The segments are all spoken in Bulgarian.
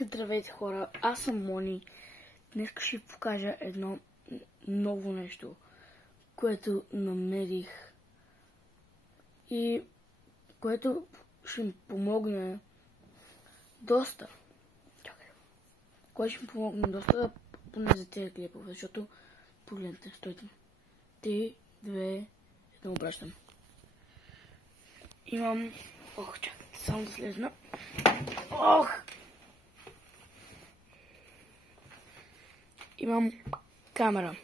Здравейте хора, аз съм Мони. Днес ще ви покажа едно ново нещо, което намерих и което ще ми помогне доста. Което ще ми помогне доста, поне за тези клипове, защото погледнете, стойте. 3, 2, 1, обращам. Имам... чакайте, само да слезна. Имам камера.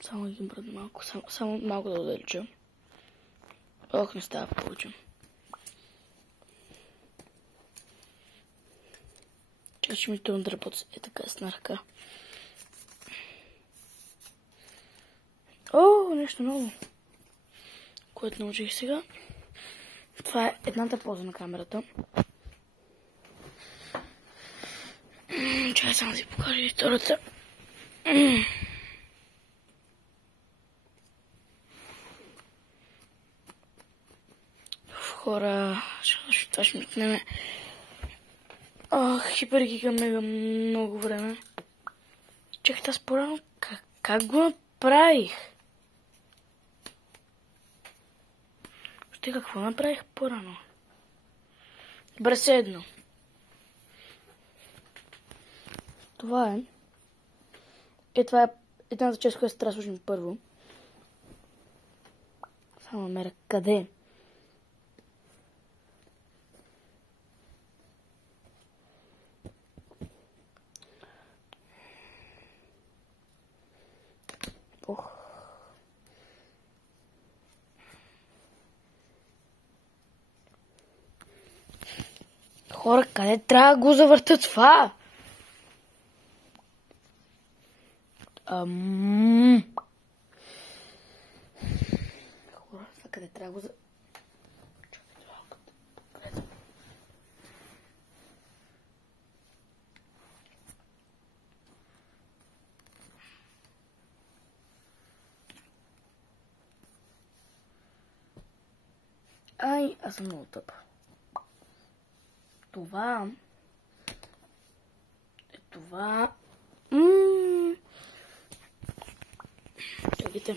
Само един брат малко. Само малко да удалеча. Не става повече. Чакай, че ми трудно да работя така с една ръка. Нещо ново, което научих сега. Това е едната поза на камерата. Чакай само да си покажа и втората. Хора, това ще ми отнеме хипергига мега много време. Чакайте, аз по-рано как го направих? Какво направих по-рано? Добре, седно. Това е. Това е едната част, която трябва да слушам първо. Само намеря къде. Хора, къде трябва да го завърта това? Хора, това къде трябва да го завърта? Чакайте малко да погледам. Аз съм много тъп. Това е това. Чакайте.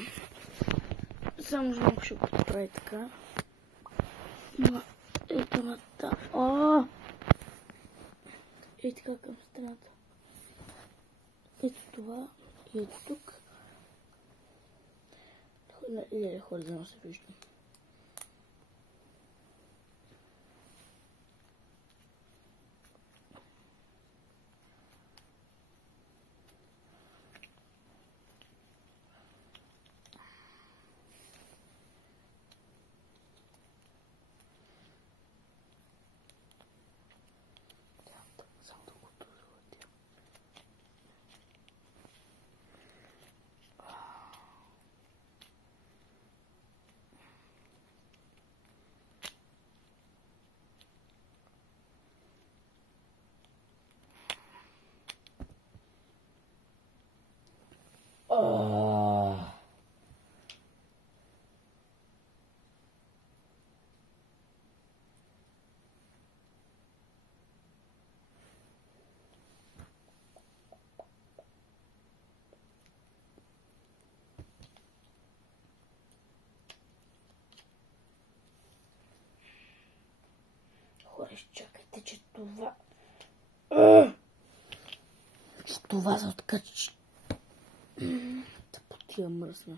Само малко ще го прави така. Ето на та. Ей така към страната. Ето това и ето тук. Хора, за да се виждам. Хора, чакайте, че това... Че това се откачи. Да потия мръсна.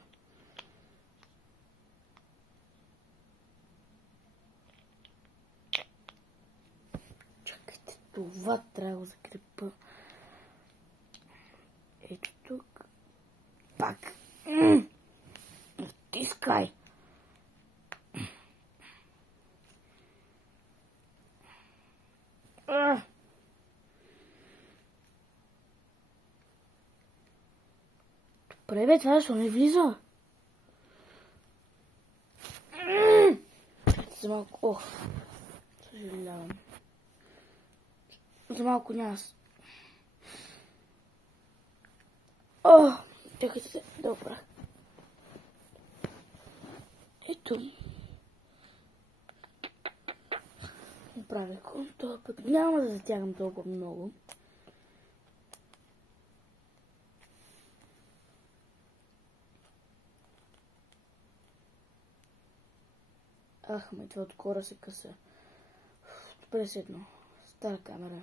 Чакайте, това трябва да закрепа. Ето тук. Пак. Натискай. Добре, бе, това защо не влиза? За малко... съжалявам. За малко няма... чакайте се, да опра. Ето. направя. Това път няма да затягам толкова много. Ахме, това отгоре се къса. Добре седно. Стара камера.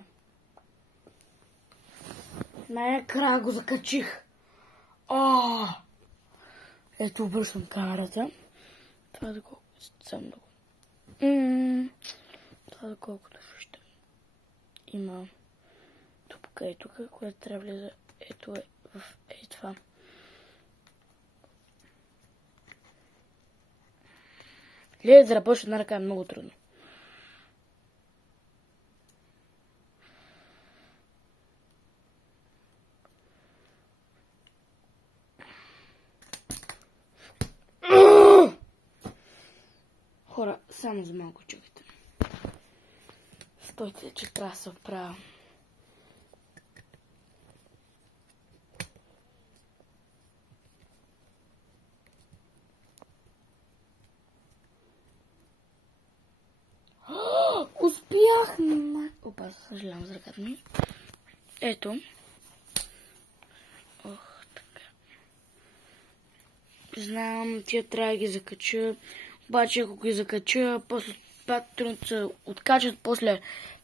Най-накрая го закачих. Ето, обръщам камерата. Това да колко... Само да го... Това да колкото виждам. Има тупка и тук, която трябва да влезе. Ето е в това. Гледайте, да работиш една ръка е много трудно. Хора, само за малко чакайте. Стойте, че трябва да се оправя. Успях! Опа, съжалявам за ръката ми. Ето. Ох, така. Знам, тия трябва да ги закача. Обаче, ако ги закача, после пак трудно се откачат, после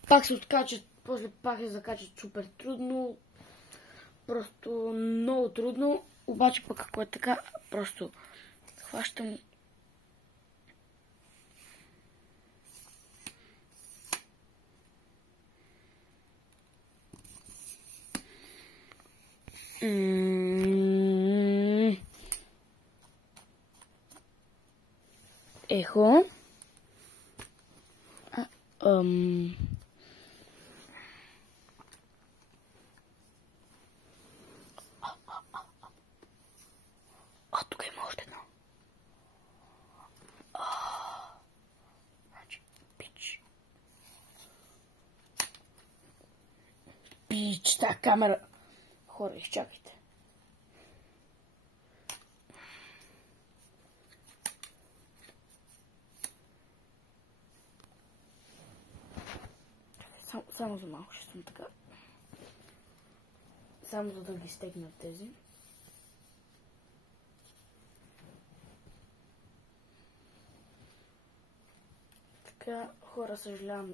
пак се откачат, после пак се закачат супер трудно. Просто много трудно. Обаче пък ако е така, просто хващам. Ехо. Тук има още едно. Значи, пич, та камера. Хора, изчакайте. Само за малко ще съм така. Само за да ги стегна тези. Така, хора, съжалявам.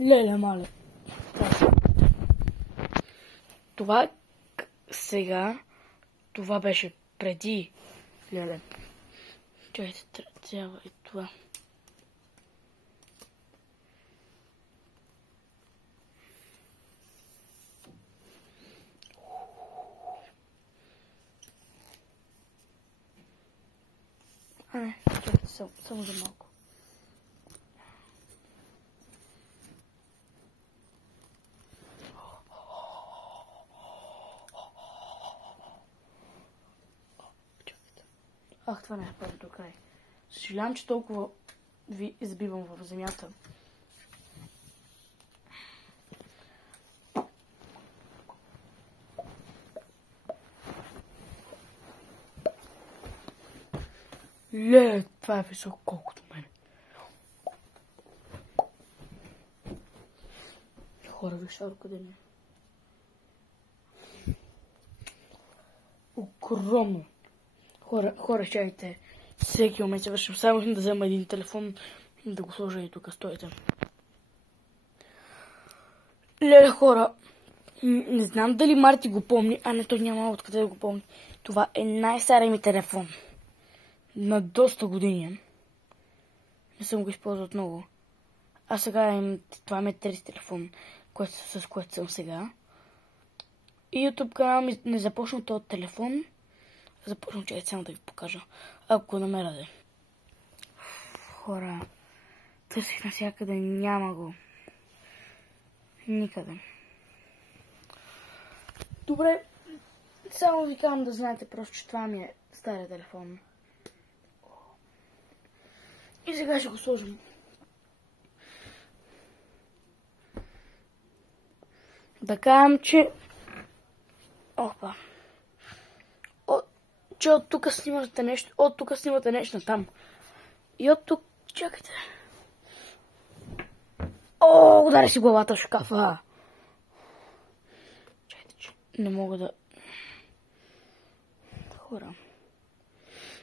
Леле, мале. Това сега, това беше преди. Леле. Чакайте, трябва и това. Не, чакайте, само за малко. Ах, това не е първо до край. Съжалявам, че толкова ви избивам в земята. Ле, това е високо колкото мен. Хора, виж къде ми е. Огромно. Хора, чакайте. Всеки момент се вършим. Само да взема един телефон и да го сложа и тук. Стойте. Леле, хора. Не знам дали Марти го помни, а не, той няма откъде да го помни. Това е най-стария ми телефон. На доста години. Не съм го използвал много. А сега това е трети телефон, с който съм сега. И YouTube канал ми не започна този телефон. Започвам, че само да ви покажа. Ако намеря да. Хора, търсих навсякъде, няма го. Никъде. Добре, само ви казвам да знаете просто, че това ми е стария телефон. И сега ще го сложим. Да кажем, че... Опа. че от тук снимате нещо там. И от тук, чакайте. О, удари си главата в шкафа. Чакайте, че не мога да... Хора.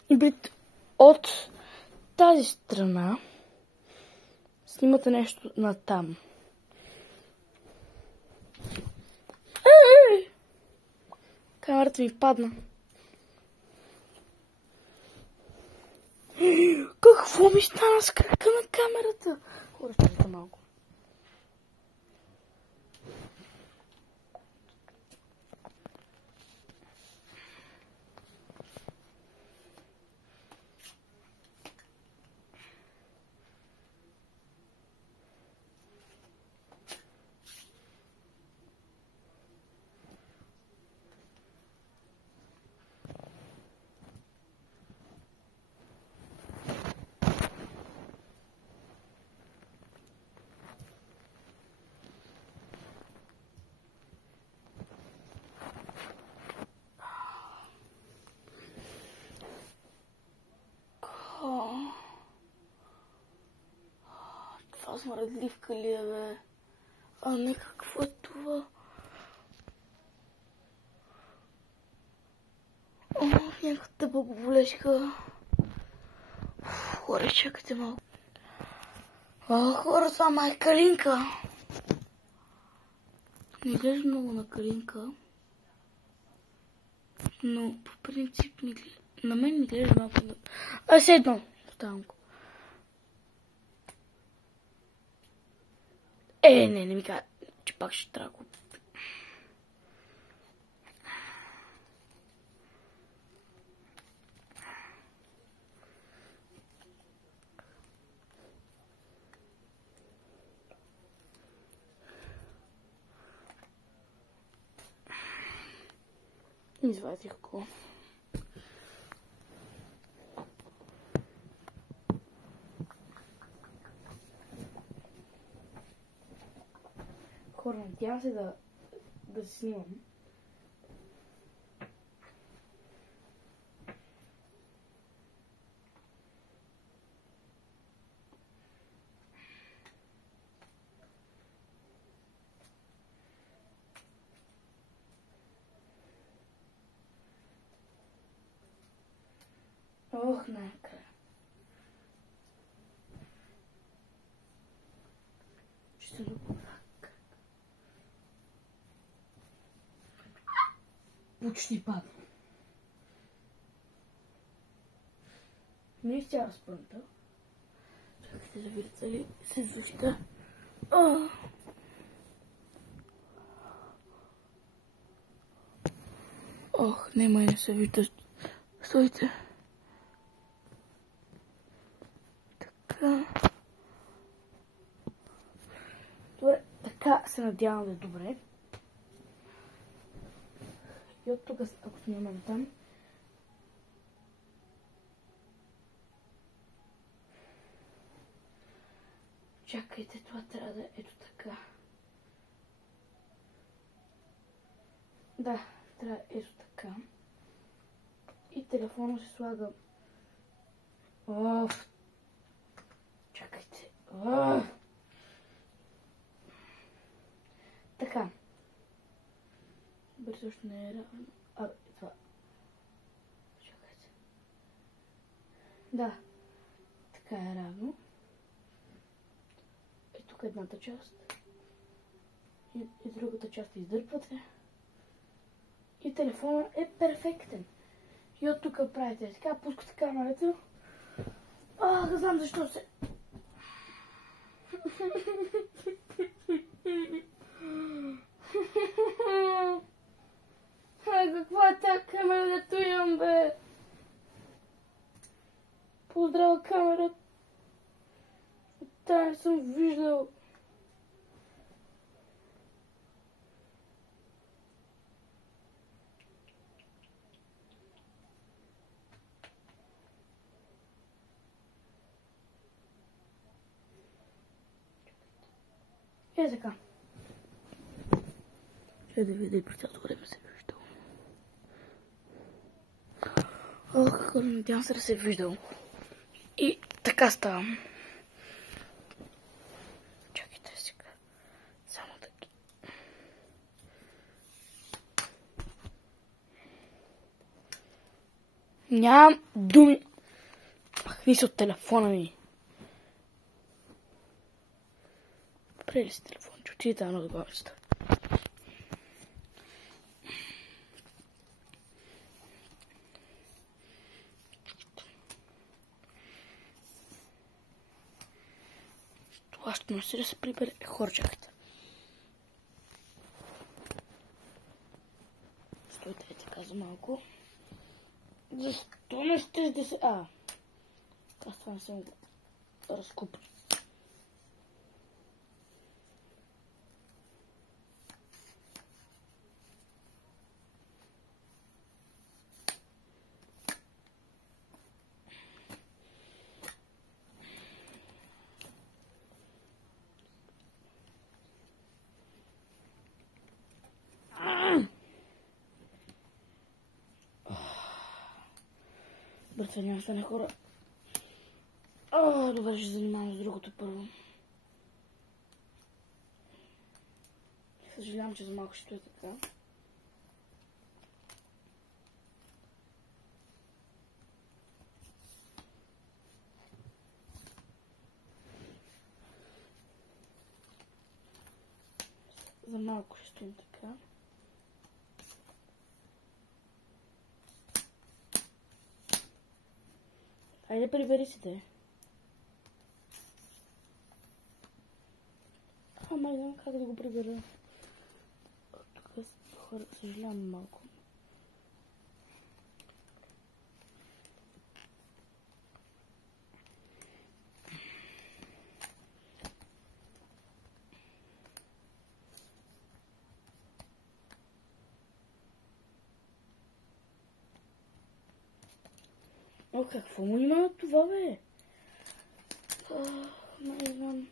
И блин, от тази страна снимате нещо на там. Камерата ми падна. Какво ми стана с крака на камерата? Хора, чакайте малко. Това смръдливка ли е, бе? А не, какво е това? О, някаква тъпа поболешка. Хора, чакайте малко. Хора, това май калинка. Не изглежда много на калинка. Но по принцип на мен ми глежда малко на... Седно! Оставам го. Не ми кажа, че пак ще трябва го... Извадих го. Хора, надявам се да снимам. Ох, най-накрая. Ще го пак. Почти падна. Не изцяла спънта. Чакайте да видите ли се звучка. Ох, не се вижда. Стойте. Така. Добре, така се надявам да е добре. И от тук, ако снимаме там, чакайте, това трябва да е ето така. Да, трябва ето така. И телефона се слага. Чакайте. Така. Бързо също не е равно. Това. Чакайте. Да. Така е равно. И тук едната част. И другата част издърпвате. И телефонът е перфектен. И от тук правите така, пускате камерата. Не знам защо се... Каква е тази камера, дето имам, бе? Поздрава камера. Тая не съм виждал. Е така. Ще да видя и през цялото време се виждал. Ох, надявам се да се е виждал. И така ставам. Чакайте сега. Само да ги... Нямам думи. Махни се от телефона ми. Прели си телефон, че отидете на разговаряща. Това ще носи да се прибере. Хора, чакайте. Стойте е така за малко. Защо не ще да се... Аз това не съм го разкупил. Бърца, няма стане хора. Добре, ще занимавам с другото първо. Съжалявам, че за малко ще е така. За малко ще стоим така. Айде, прибери си те. Май знам как да го прибера. Тук хора, съжалявам малко. Какво му има на това, бе? Не знам.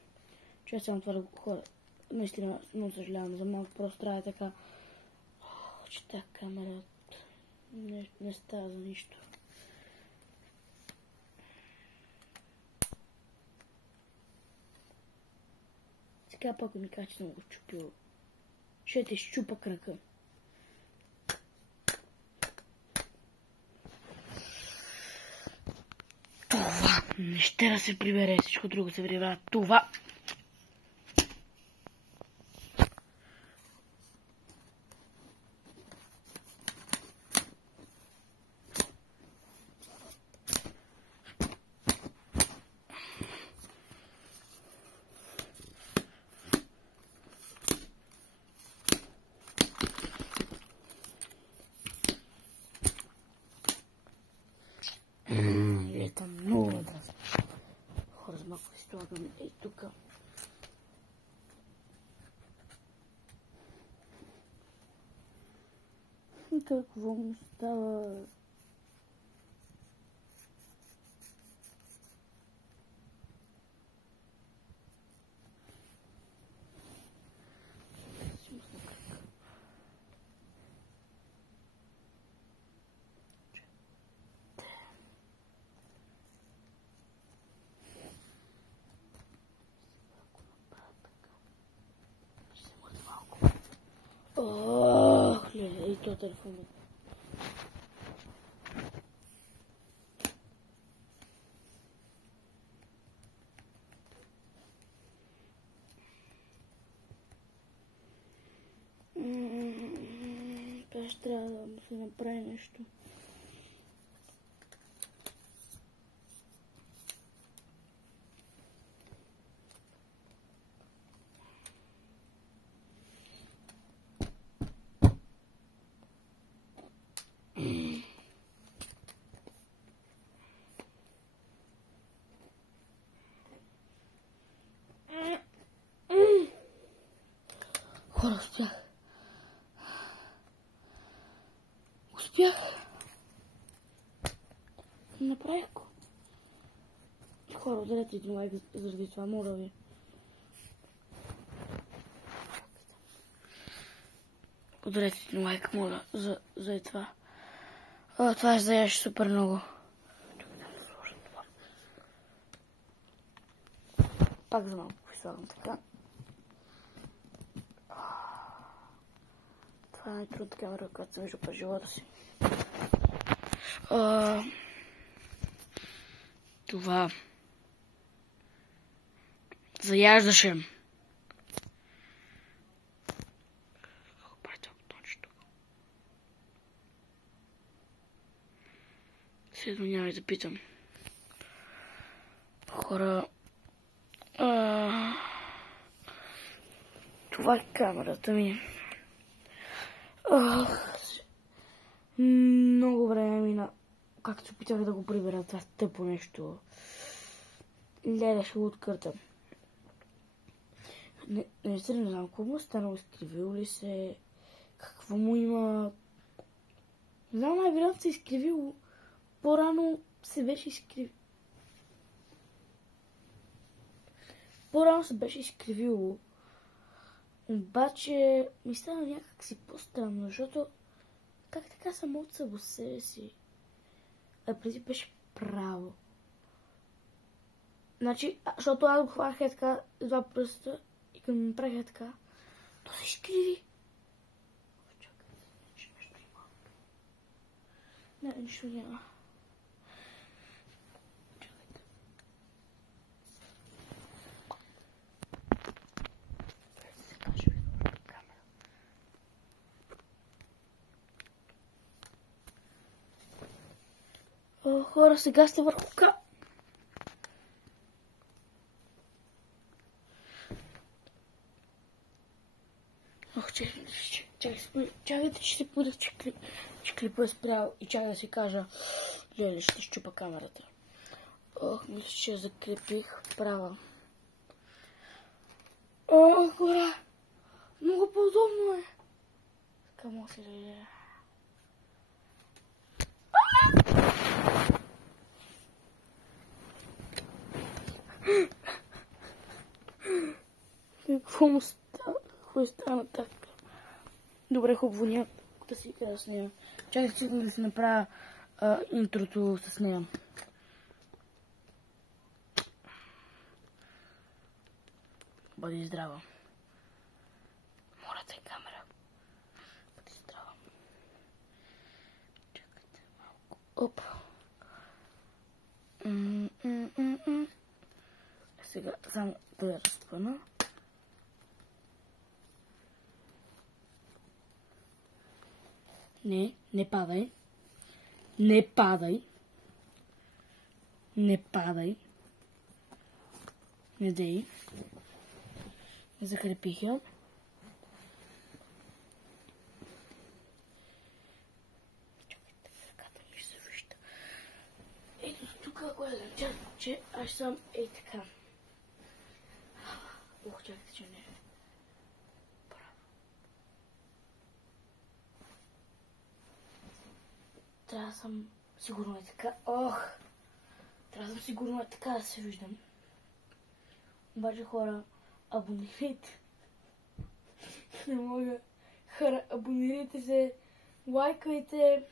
Че само това да го хора. Наистина, много съжалявам за малко. Просто трябва така. Че тази камера не става за нищо. Сега пък ми кажа, че съм го чупил. Ще те щупа крака. Това не ще да се прибере, всичко друго се прибира. Това. Ето много дразно. Хора, с малко си слагаме и тук. Какво му става? Ох, и то телефонът. Ще трябва да се направи нещо. Хора, успях. Направих го. Хора, ударете един лайк заради това, моля ви. Ударете един лайк, моля, за това. О, това ще заяш супер много. Пак за малко слагам така. Това е най-трудната камера, която съм виждал през живота си. Това заяждаше. Следно няма да питам. Хора, това е камерата ми. Много време мина, както се опитах да го прибера това тъпо нещо. Леле, ще го откъртам. Не знам, какво му е станало, изкривил ли се, какво му има. Не знам, най-вероятно се изкривил. По-рано се беше изкривил. По-рано се беше изкривило. Обаче ми стана някак си по-странно, защото как така само от себе си. А преди беше право. Значи, защото аз го хванах така, два пръста и като ми направих така, то се изкриви. Чакай, нещо има. Не, нищо няма. Хора, сега сте върху чакайте, че се пуда, че клипа е спрял и чакай да си кажа, леле, ще щупа камерата. Мисля, че закрепих права. Хора, много по-удобно е. Така може да е. Какво стана така? Добре, хубаво няма да си играя с нея. Чакай да си направя интрото с нея. Бъди здрава. Моля те, камера. Бъди здрава. Чакайте малко. Оп. Сега само да я разпъна. Не падай. Не падай. Не падай. Не дей. Закрепих я. Чакайте, ръката ми се вижда. Ето тук, ако е означава, че аз съм така. Чакайте, че не. Трябва да съм сигурно е така. Трябва да съм сигурно е така да се виждам. Обаче хора, абонирайте. Не мога. Хора, абонирайте се, лайкайте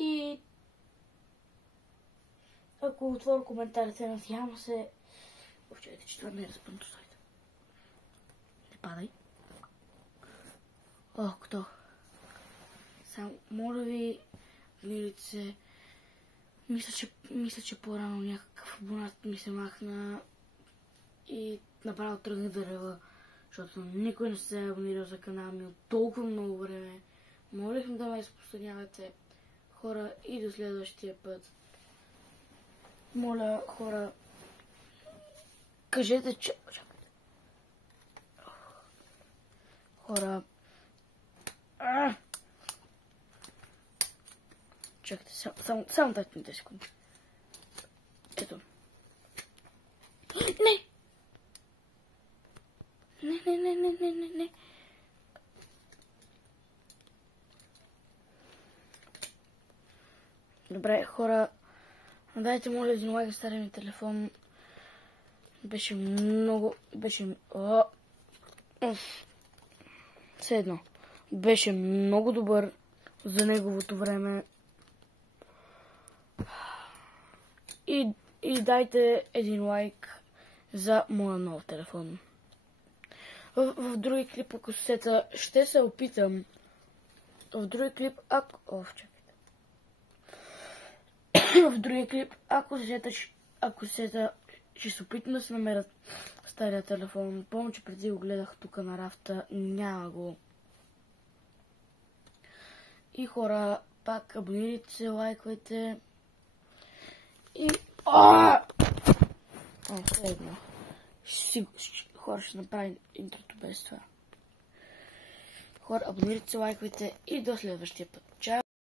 и ако отворя коментарите, надявам се. Чакайте, че това не е разпънато сайта. Не падай. Като. Само, моля ви, мирите се. Мисля, че по-рано някакъв абонат ми се махна и направо тръгнах да рева, защото никой не се е абонирал за канала ми от толкова много време. Молих да ме разпространявате, хора, и до следващия път. Моля, хора, кажете, че... Хора... Чакайте, само дайте ми 10 секунди. Ето. Не! Не. Добре, хора, дайте моля един лайк, стария ми телефон. Беше много... Все едно. Беше много добър. за неговото време. И дайте един лайк за моя нов телефон. В други клип, ако се сета, ще се опитам. В други клип, в другия клип, ако се сета, ще се опитам да се намеря стария телефон. Помня, че преди го гледах тук на рафта, няма го. И хора, пак абонирайте се, лайквайте. И... Следно. Хора, ще направим интрото без това. Хора, абонирайте се, лайквайте и до следващия път. Чао!